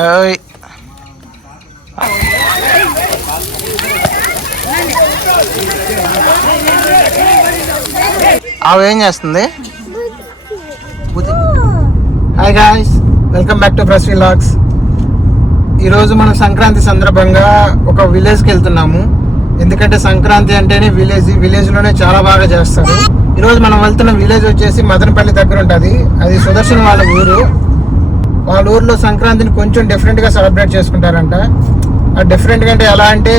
ఓయ్ ఆవు ఏం చేస్తుంది? Hi guys, welcome back to fresh vlogs. ఈరోజు మనం సంక్రాంతి సందర్భంగా ఒక విలేజ్కి వెళ్తున్నాము. ఎందుకంటే సంక్రాంతి అంటేనే విలేజ్లోనే చాలా బాగా చేస్తారు. ఈరోజు మనం వెళ్తున్న విలేజ్ వచ్చేసి మదనపల్లి దగ్గర ఉంటుంది. అది సుదర్శన్ వాళ్ళ ఊరు. వాళ్ళ ఊర్లో సంక్రాంతిని కొంచెం డిఫరెంట్గా సెలబ్రేట్ చేసుకుంటారంట. ఆ డిఫరెంట్గా అంటే ఎలా అంటే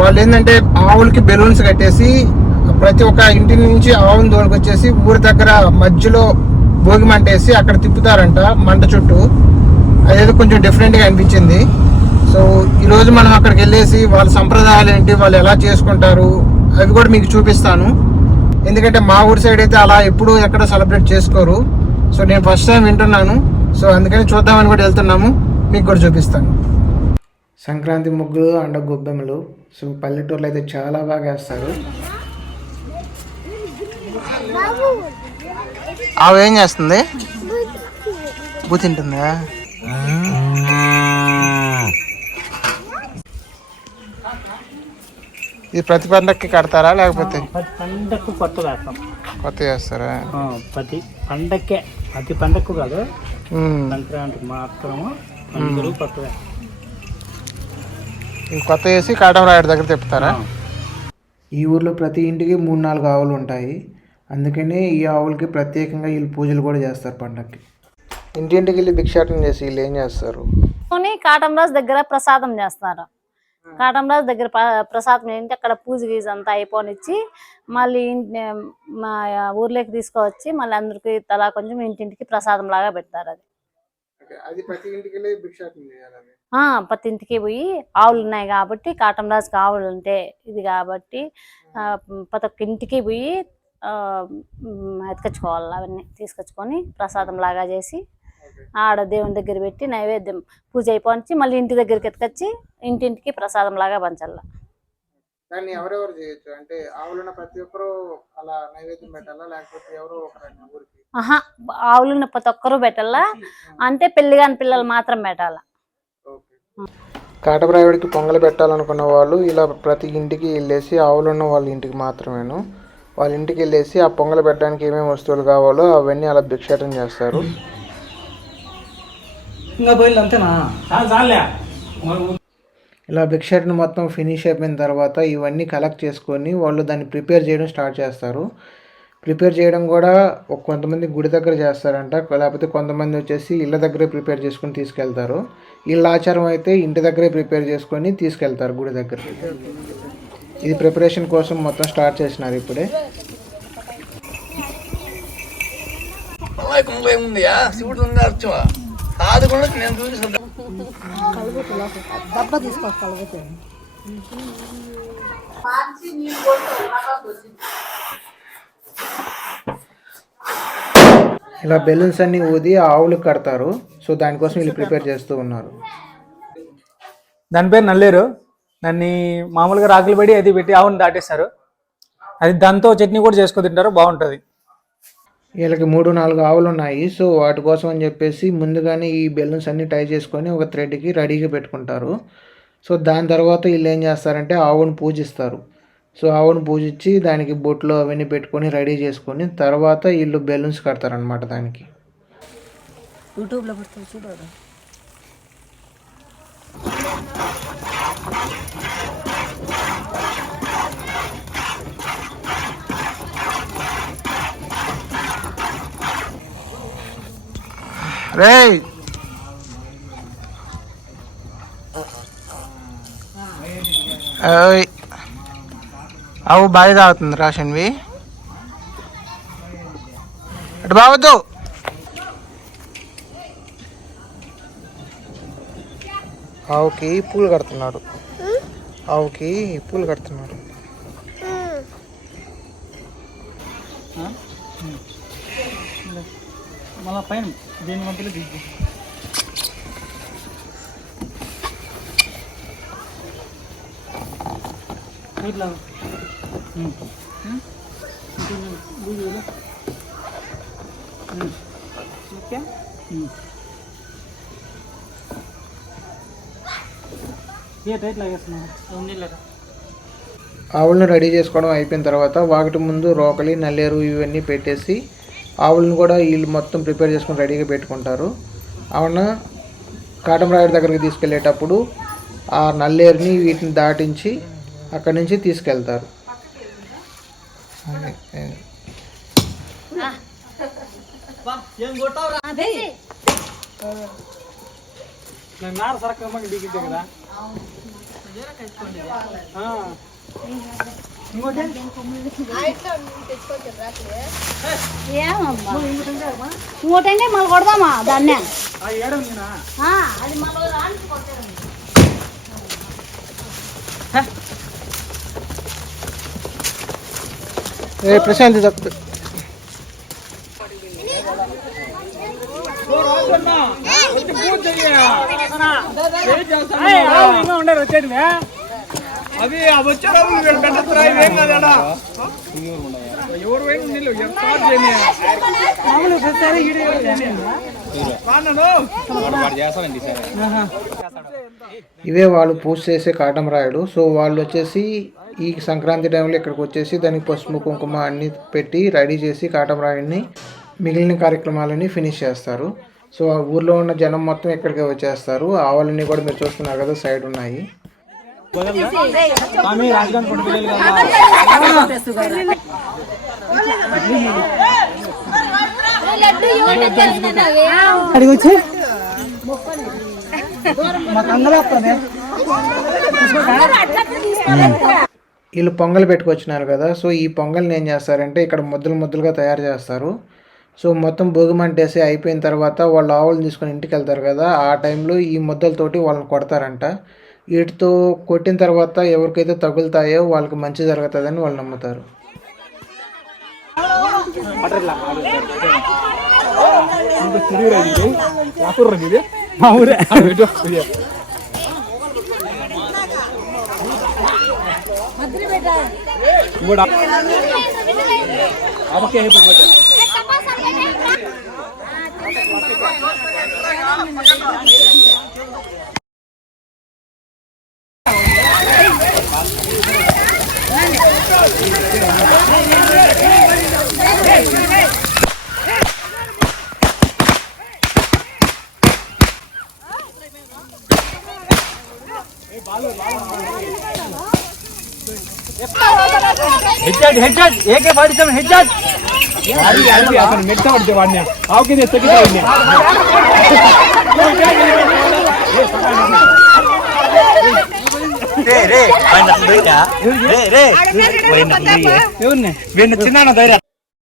వాళ్ళు ఏంటంటే ఆవులకి బెలూన్స్ కట్టేసి ప్రతి ఒక్క ఇంటి నుంచి ఆవుని తోలుకొచ్చేసి ఊరి దగ్గర మధ్యలో భోగి మంట వేసి అక్కడ తిప్పుతారంట మంట చుట్టూ. అదేదో కొంచెం డిఫరెంట్గా అనిపించింది. సో ఈరోజు మనం అక్కడికి వెళ్ళేసి వాళ్ళ సంప్రదాయాలు ఏంటి, వాళ్ళు ఎలా చేసుకుంటారు అవి కూడా మీకు చూపిస్తాను. ఎందుకంటే మా ఊరి సైడ్ అయితే అలా ఎప్పుడు ఎక్కడ సెలబ్రేట్ చేసుకోరు. సో నేను ఫస్ట్ టైం వింటున్నాను. సో అందుకని చూద్దామని కూడా వెళ్తున్నాము, మీకు కూడా చూపిస్తాను. సంక్రాంతి ముగ్గులు అండ్ గొబ్బెమ్మలు. సో పల్లెటూరులో అయితే చాలా బాగా వేస్తారు. ఆవు ఏం చేస్తుంది? బూ తింటుందా? ఇది ప్రతి పండక్కి కడతారా లేకపోతే ప్రతి పండక్కు కొత్త వేస్తాం? కొత్త చేస్తారా? ప్రతి పండక్కే, ప్రతి పండక్కు కాదు, సంక్రాంతికి మాత్రము అందరూ కొత్త వేస్తాం. ఇవి కొత్త వేసి కాటమరాయుడు దగ్గర తిప్పుతారా? ఈ ఊర్లో ప్రతి ఇంటికి 3-4 ఆవులు ఉంటాయి. అందుకనే ఈ ఆవులకి ప్రత్యేకంగా వీళ్ళు పూజలు కూడా చేస్తారు పండక్కి. ఇంటింటికి వెళ్ళి భిక్షాటన చేసి వీళ్ళు ఏం చేస్తారు? కాటమరాజు దగ్గర ప్రసాదం చేస్తారు. కాటమరాజు దగ్గర ప్రసాదం ఏంటి, అక్కడ పూజ గీజ అంతా అయిపోనిచ్చి మళ్ళీ మా ఊర్లోకి తీసుకువచ్చి మళ్ళీ అందరికి తలా కొంచెం ఇంటింటికి ప్రసాదం లాగా పెడతారు. అది ప్రతి ఇంటికి భిక్షాటన చేయాలి. ప్రతి ఇంటికి పోయి ఆవులు ఉన్నాయి కాబట్టి, కాటమరాజుకి ఆవులు ఉంటే ఇది కాబట్టి ప్రతి ఒక్క ఇంటికి పోయి ఎత్తుకొచ్చుకోవాలి. అవన్నీ తీసుకొచ్చుకొని ప్రసాదం లాగా చేసి ఆడ దేవుని దగ్గర పెట్టి నైవేద్యం పూజ అయిపోయి మళ్ళీ ఇంటి దగ్గరికి ఎత్తుకొచ్చి ఇంటింటికి ప్రసాదం లాగా పంచాల. దాన్ని ఎవరెవరు చేయొచ్చు అంటే ఆవులున్న ప్రతి ఒక్కరు అలా నైవేద్యం పెట్టాలా లేకపోతే ఎవరో ఒకరు ఊరికి? ఆవులున్న ప్రతి ఒక్కరు పెట్టాలా, అంటే పెళ్లి కాని పిల్లలు మాత్రం పెట్టాలా. కాటమరాయుడికి పొంగలు పెట్టాలనుకున్న వాళ్ళు ఇలా ప్రతి ఇంటికి వెళ్ళేసి, ఆవులున్న వాళ్ళ ఇంటికి మాత్రమేను వాళ్ళ ఇంటికి వెళ్ళేసి ఆ పొంగలు పెట్టడానికి ఏమేమి వస్తువులు కావాలో అవన్నీ అలా భిక్షాటన చేస్తారు. ఇలా భిక్షాటన మొత్తం ఫినిష్ అయిపోయిన తర్వాత ఇవన్నీ కలెక్ట్ చేసుకొని వాళ్ళు దాన్ని ప్రిపేర్ చేయడం స్టార్ట్ చేస్తారు. ప్రిపేర్ చేయడం కూడా కొంతమంది గుడి దగ్గర చేస్తారంట, లేకపోతే కొంతమంది వచ్చేసి ఇళ్ళ దగ్గరే ప్రిపేర్ చేసుకొని తీసుకెళ్తారు. వీళ్ళ ఆచారం అయితే ఇంటి దగ్గరే ప్రిపేర్ చేసుకొని తీసుకెళ్తారు గుడి దగ్గర. ఇది ప్రిపరేషన్ కోసం మొత్తం స్టార్ట్ చేసినారు ఇప్పుడే. ఇలా బెలూన్స్ అన్ని ఊది ఆవులకు కడతారు. సో దానికోసం వీళ్ళు ప్రిపేర్ చేస్తూ ఉన్నారు. దాని పేరు నల్లేరు. దాన్ని మామూలుగా రాకులు పడి అది పెట్టి ఆవుని దాటేస్తారు. అది దాంతో చట్నీ కూడా చేసుకొని తింటారు, బాగుంటుంది. వీళ్ళకి 3-4 ఆవులు ఉన్నాయి. సో వాటి కోసం అని చెప్పేసి ముందుగానే ఈ బెలూన్స్ అన్ని టై చేసుకొని ఒక థ్రెడ్కి రెడీగా పెట్టుకుంటారు. సో దాని తర్వాత వీళ్ళు ఏం చేస్తారంటే ఆవును పూజిస్తారు. సో ఆవును పూజించి దానికి బొట్లు అవన్నీ పెట్టుకొని రెడీ చేసుకొని తర్వాత వీళ్ళు బెలూన్స్ కడతారనమాట. దానికి యూట్యూబ్లో పెడతారు చూడ. రే ఆవు బాగా తాగుతుంది రాషన్వి. అటు బావద్దు. ఆవుకి పూలు కడుతున్నాడు. ఆవుకి పూలు కడుతున్నాడు. మళ్ళీ పైన దీని మధ్యలో దిగు. ఇట్లా ఓకే. ఆవులను రెడీ చేసుకోవడం అయిపోయిన తర్వాత వాటి ముందు రోకలి నల్లేరు ఇవన్నీ పెట్టేసి ఆవులను కూడా వీళ్ళు మొత్తం ప్రిపేర్ చేసుకొని రెడీగా పెట్టుకుంటారు. అవున కాటమరాయుడు దగ్గరికి తీసుకెళ్ళేటప్పుడు ఆ నల్లేరుని వీటిని దాటించి అక్కడి నుంచి తీసుకెళ్తారు. ఇంకోటంటే మళ్ళీ కొడదామా దాన్ని అది మళ్ళీ ప్రశాంతి తప్పు అవి వచ్చారు ఇవేం కదా ఎవరు ఇవే వాళ్ళు పూజ చేసే కాటమరాయుడు. సో వాళ్ళు వచ్చేసి ఈ సంక్రాంతి టైంలో ఇక్కడికి వచ్చేసి దానికి పసుపు కుంకుమ అన్నీ పెట్టి రెడీ చేసి కాటమరాయుడిని మిగిలిన కార్యక్రమాలని ఫినిష్ చేస్తారు. సో ఆ ఊర్లో ఉన్న జనం మొత్తం ఇక్కడికి వచ్చేస్తారు. ఆవులన్నీ కూడా మీరు చూస్తున్నారు కదా సైడ్ ఉన్నాయి. వీళ్ళు పొంగల్ పెట్టుకొచ్చినారు కదా. సో ఈ పొంగల్ని ఏం చేస్తారంటే ఇక్కడ ముద్దలు ముద్దలుగా తయారు చేస్తారు. సో మొత్తం భోగిమంటేసి అయిపోయిన తర్వాత వాళ్ళు ఆవులు తీసుకొని ఇంటికి వెళ్తారు కదా. ఆ టైంలో ఈ ముద్దలతోటి వాళ్ళని కొడతారంట. వీటితో కొట్టిన తర్వాత ఎవరికైతే తగులుతాయో వాళ్ళకి మంచి జరుగుతుందని వాళ్ళు నమ్ముతారు.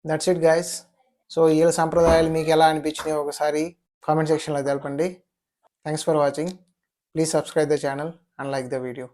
That's it guys. సో వీళ్ళ సంప్రదాయాలు మీకు ఎలా అనిపించినాయో ఒకసారి కామెంట్ సెక్షన్లో తెలపండి. Thanks for watching. Please subscribe the channel and like the video.